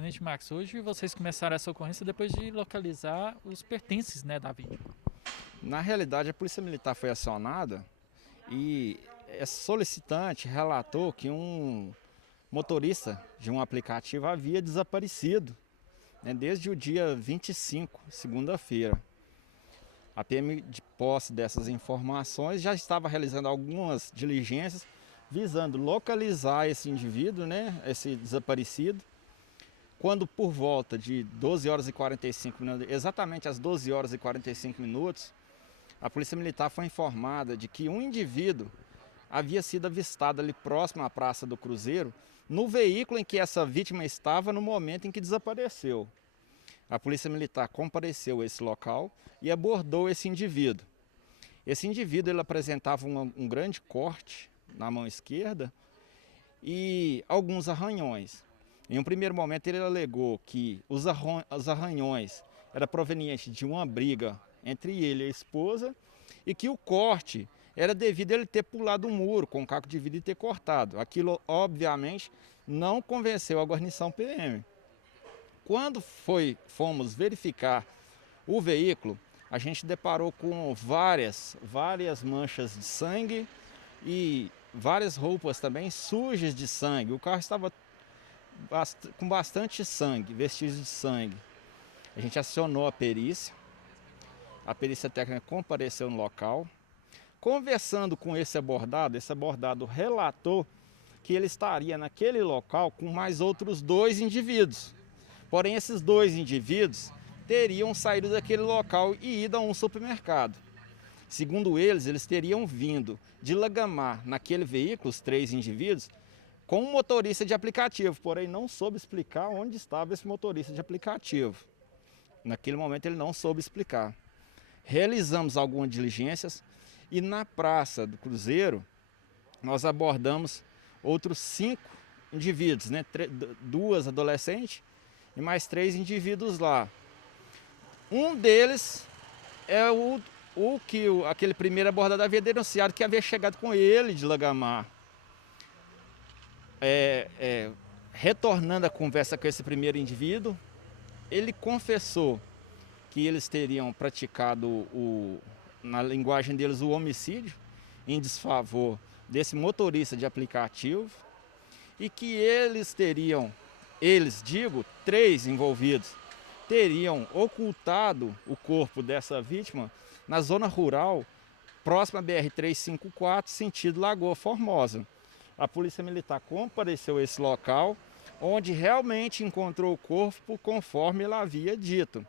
Tenente Max, hoje vocês começaram essa ocorrência depois de localizar os pertences, né, da vítima. Na realidade, a Polícia Militar foi acionada e esse solicitante relatou que um motorista de um aplicativo havia desaparecido, né, desde o dia 25, segunda-feira. A PM, de posse dessas informações, já estava realizando algumas diligências visando localizar esse indivíduo, né, esse desaparecido. Quando por volta de 12 horas e 45 minutos, exatamente às 12 horas e 45 minutos, a Polícia Militar foi informada de que um indivíduo havia sido avistado ali próximo à Praça do Cruzeiro, no veículo em que essa vítima estava no momento em que desapareceu. A Polícia Militar compareceu a esse local e abordou esse indivíduo. Esse indivíduo ele apresentava um grande corte na mão esquerda e alguns arranhões. Em um primeiro momento ele alegou que os arranhões eram provenientes de uma briga entre ele e a esposa e que o corte era devido a ele ter pulado um muro com um caco de vidro e ter cortado. Aquilo, obviamente, não convenceu a guarnição PM. Quando fomos verificar o veículo, a gente deparou com várias manchas de sangue e várias roupas também sujas de sangue. O carro estava com bastante sangue, vestígios de sangue. A gente acionou a perícia técnica compareceu no local. Conversando com esse abordado relatou que ele estaria naquele local com mais outros 2 indivíduos. Porém, esses 2 indivíduos teriam saído daquele local e ido a um supermercado. Segundo eles teriam vindo de Lagamar naquele veículo, os 3 indivíduos, com um motorista de aplicativo, porém não soube explicar onde estava esse motorista de aplicativo. Naquele momento ele não soube explicar. Realizamos algumas diligências e na Praça do Cruzeiro nós abordamos outros 5 indivíduos, né? 2 adolescentes e mais 3 indivíduos lá. Um deles é aquele primeiro abordado havia denunciado que havia chegado com ele de Lagamar. Retornando a conversa com esse primeiro indivíduo, ele confessou que eles teriam praticado, na linguagem deles, o homicídio em desfavor desse motorista de aplicativo e que eles, 3 envolvidos, teriam ocultado o corpo dessa vítima na zona rural, próxima à BR-354, sentido Lagoa Formosa. A Polícia Militar compareceu a esse local, onde realmente encontrou o corpo conforme ele havia dito.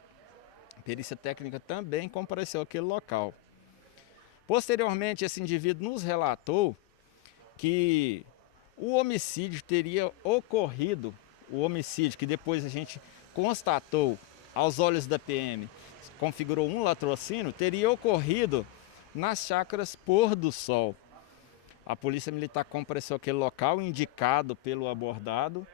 A perícia técnica também compareceu àquele local. Posteriormente, esse indivíduo nos relatou que o homicídio teria ocorrido, que depois a gente constatou aos olhos da PM, configurou um latrocínio, teria ocorrido nas chácaras Pôr do Sol. A Polícia Militar compareceu àquele local, indicado pelo abordado,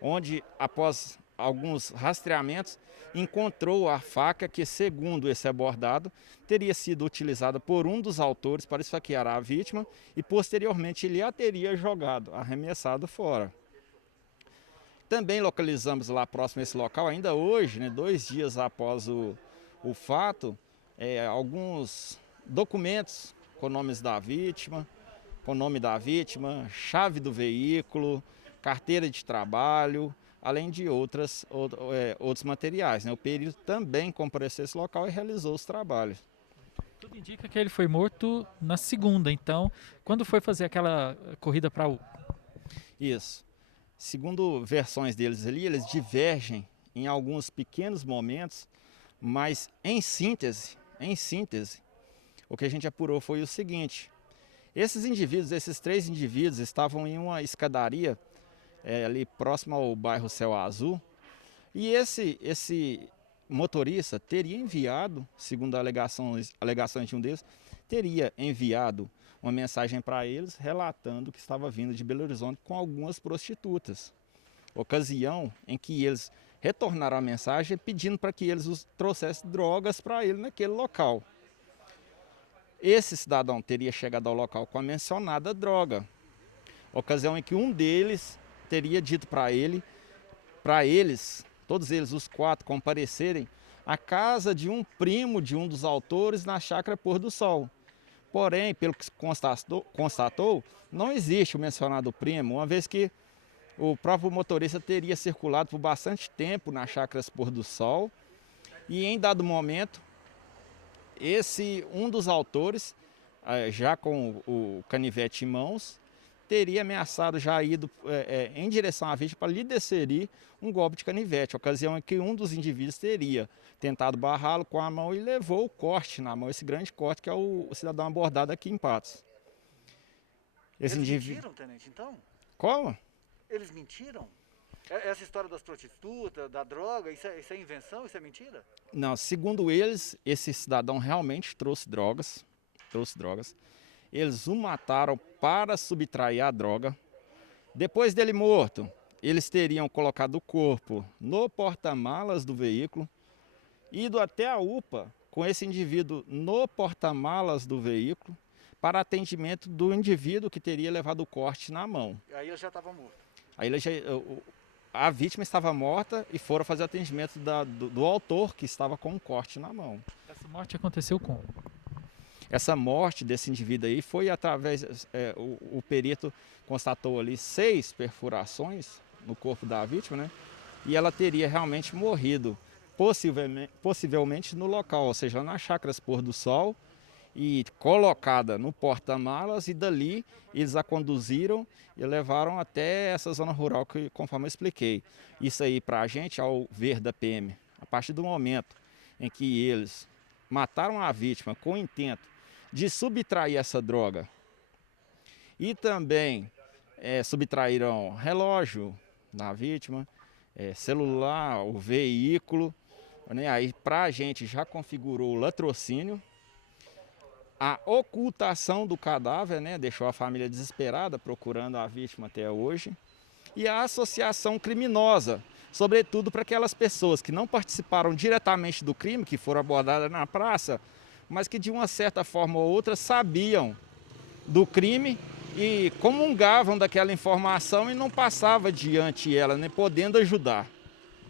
onde, após alguns rastreamentos, encontrou a faca que, segundo esse abordado, teria sido utilizada por um dos autores para esfaquear a vítima e, posteriormente, ele a teria jogado, arremessado fora. Também localizamos lá próximo a esse local, ainda hoje, né, 2 dias após o fato, alguns documentos com nomes da vítima, com o nome da vítima, chave do veículo, carteira de trabalho, além de outros materiais, né? O perito também compareceu a esse local e realizou os trabalhos. Tudo indica que ele foi morto na segunda, então, quando foi fazer aquela corrida para o... Isso. Segundo versões deles ali, eles divergem em alguns pequenos momentos, mas em síntese, o que a gente apurou foi o seguinte: esses 3 indivíduos estavam em uma escadaria ali próximo ao bairro Céu Azul, e esse motorista teria enviado, segundo alegações de um deles, teria enviado uma mensagem para eles relatando que estava vindo de Belo Horizonte com algumas prostitutas. Ocasião em que eles retornaram a mensagem pedindo para que eles trouxessem drogas para ele naquele local. Esse cidadão teria chegado ao local com a mencionada droga. Ocasião em que um deles teria dito para ele para eles, todos eles, os 4, comparecerem à casa de um primo de um dos autores na chácara Pôr do Sol. Porém, pelo que se constatou, não existe o mencionado primo, uma vez que o próprio motorista teria circulado por bastante tempo na chácara Pôr do Sol e em dado momento, um dos autores, já com o canivete em mãos, teria ameaçado já ido em direção à vítima para lhe desferir um golpe de canivete, ocasião em que um dos indivíduos teria tentado barrá-lo com a mão e levou o corte na mão, esse grande corte que é o cidadão abordado aqui em Patos. Eles mentiram, tenente, então? Como? Eles mentiram? Essa história das prostitutas, da droga, isso é invenção, isso é mentira? Não, segundo eles, esse cidadão realmente trouxe drogas. Eles o mataram para subtrair a droga. Depois dele morto, eles teriam colocado o corpo no porta-malas do veículo, ido até a UPA com esse indivíduo no porta-malas do veículo para atendimento do indivíduo que teria levado o corte na mão. Aí ele já estava morto. Aí a vítima estava morta e foram fazer atendimento do autor que estava com o corte na mão. Essa morte aconteceu como? Essa morte desse indivíduo aí foi através, o perito constatou ali 6 perfurações no corpo da vítima, né? E ela teria realmente morrido, possivelmente no local, ou seja, na chácara Pôr do Sol, e colocada no porta-malas, e dali eles a conduziram e levaram até essa zona rural que, conforme eu expliquei. Isso aí para a gente, ao ver da PM, a partir do momento em que eles mataram a vítima com o intento de subtrair essa droga e também subtraíram relógio da vítima, celular, o veículo, né? Aí para a gente já configurou o latrocínio, a ocultação do cadáver, né? Deixou a família desesperada procurando a vítima até hoje, e a associação criminosa, sobretudo para aquelas pessoas que não participaram diretamente do crime, que foram abordadas na praça, mas que de uma certa forma ou outra sabiam do crime e comungavam daquela informação e não passavam diante ela, nem podendo ajudar.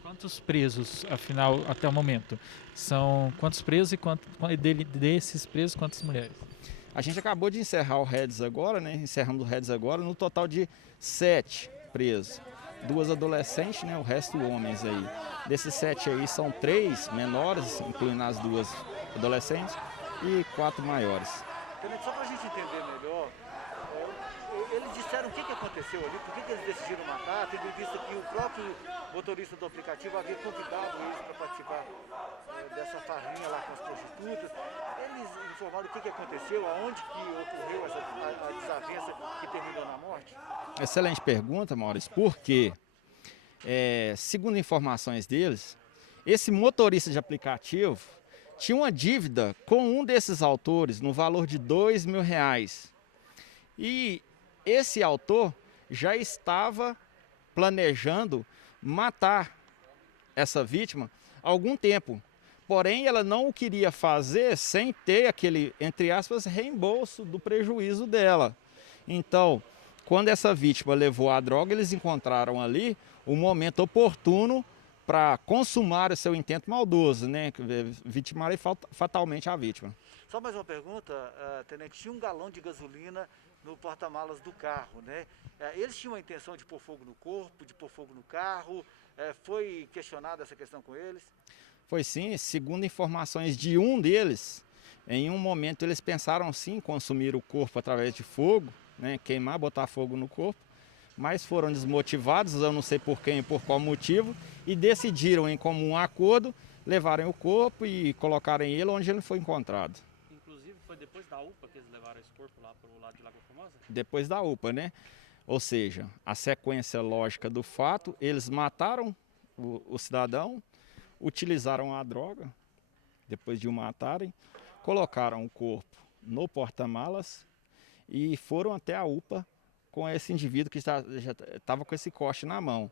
Quantos presos, afinal, até o momento? São quantos presos e desses presos, quantas mulheres? A gente acabou de encerrar o REDS agora, né? Encerramos o REDS agora, no total de 7 presos. 2 adolescentes, né? O resto homens aí. Desses 7 aí são 3 menores, incluindo as 2 adolescentes, e 4 maiores. Tenente, só para a gente entender melhor, eles disseram o que aconteceu ali, por que eles decidiram matar, tendo visto que o próprio motorista do aplicativo havia convidado eles para participar dessa farrinha lá com as prostitutas. Eles informaram o que aconteceu, aonde que ocorreu a desavença que terminou na morte? Excelente pergunta, Maurício, porque, segundo informações deles, esse motorista de aplicativo tinha uma dívida com um desses autores no valor de R$2.000. E esse autor já estava planejando matar essa vítima há algum tempo. Porém, ela não o queria fazer sem ter aquele, entre aspas, reembolso do prejuízo dela. Então, quando essa vítima levou a droga, eles encontraram ali o momento oportuno para consumar o seu intento maldoso, né? Vitimar fatalmente a vítima. Só mais uma pergunta, tenente, tinha um galão de gasolina no porta-malas do carro, né? Eles tinham a intenção de pôr fogo no corpo, de pôr fogo no carro, foi questionada essa questão com eles? Foi sim, segundo informações de um deles, em um momento eles pensaram sim em consumir o corpo através de fogo, né? Queimar, botar fogo no corpo, mas foram desmotivados, eu não sei por quem e por qual motivo, e decidiram em comum acordo levarem o corpo e colocarem ele onde ele foi encontrado. Inclusive foi depois da UPA que eles levaram esse corpo lá para o lado de Lagoa Formosa? Depois da UPA, né? Ou seja, a sequência lógica do fato, eles mataram o cidadão, utilizaram a droga, depois de o matarem, colocaram o corpo no porta-malas e foram até a UPA com esse indivíduo que já estava com esse corte na mão.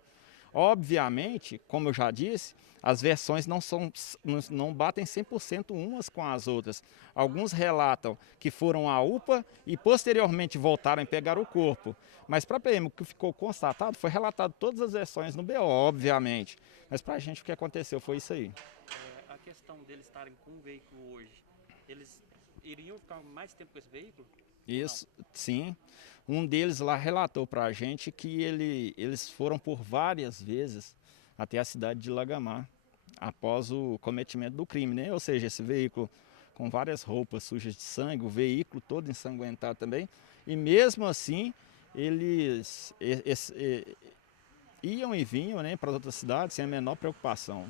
Obviamente, como eu já disse, as versões não batem 100% umas com as outras. Alguns relatam que foram à UPA e posteriormente voltaram e pegaram o corpo. Mas para a PM, o que ficou constatado foi relatado todas as versões no BO, obviamente. Mas para a gente o que aconteceu foi isso aí. A questão deles estarem com o veículo hoje, eles iriam ficar mais tempo com esse veículo? Isso, sim. Um deles lá relatou para a gente que eles foram por várias vezes até a cidade de Lagamar, após o cometimento do crime, né? Ou seja, esse veículo com várias roupas sujas de sangue, o veículo todo ensanguentado também, e mesmo assim eles iam e vinham, né, para outras cidades sem a menor preocupação.